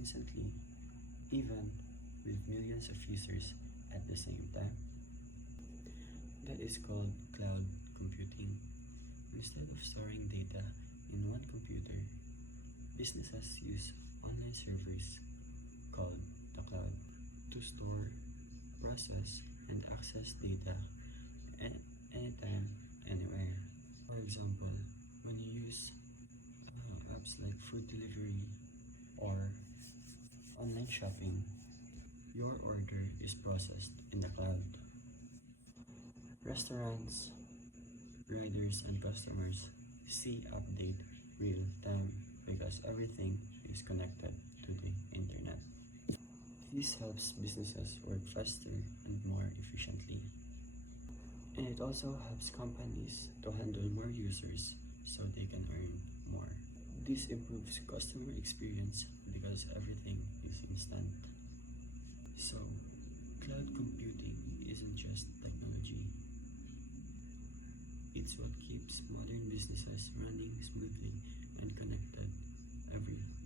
instantly, even with millions of users at the same time. That is called cloud computing. Instead of storing data in one computer, businesses use online servers called the cloud to store, process, and access data anytime, anywhere. For example, when you use apps like food delivery or online shopping, your order is processed in the cloud. Restaurants, riders, and customers see update real time because everything is connected to the internet. This helps businesses work faster and more efficiently. And it also helps companies to handle more users so they can earn more. This improves customer experience because everything is instant. So, cloud computing isn't just technology. It's what keeps modern businesses running smoothly and connected everywhere.